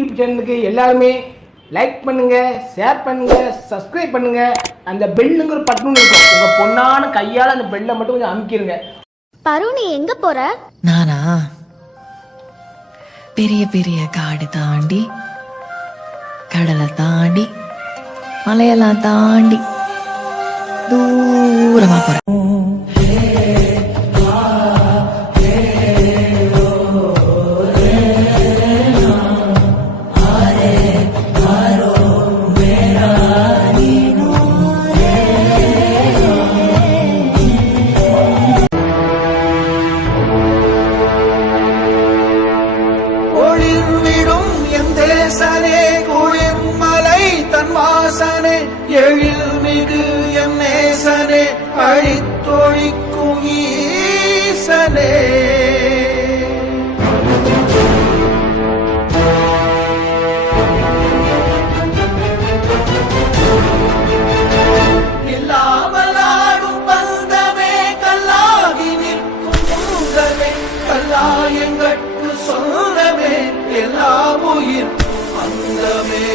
YouTube சேனலுக்கு எல்லாருமே like பண்ணுங்க, ஷேர் பண்ணுங்க, சப்ஸ்கிரைப் பண்ணுங்க. அந்த பெல்லுங்கிற பட்டன் இருக்கும், உங்க பொண்ணான கையால அந்த பெல்லை மட்டும் கொஞ்சம் அமுக்கிருங்க. பரு, நீ எங்க போற? நானா பெரிய பெரிய காடு தாண்டி, கடலை தாண்டி, மலையெல்லாம் தாண்டி தூரமா போறேன். குளிர்மலை தன் வாசனே, எழில் மிகு என் நேசனே, அழித்தொழிக்கும் ஈசனே. இல்லாமல் ஆடும் பந்தமே, கல்லாகி நிற்கும் பூதமே, கல்லாயங்கட்கு சொந்தமே, எல்லா உயிர் அந்தமே.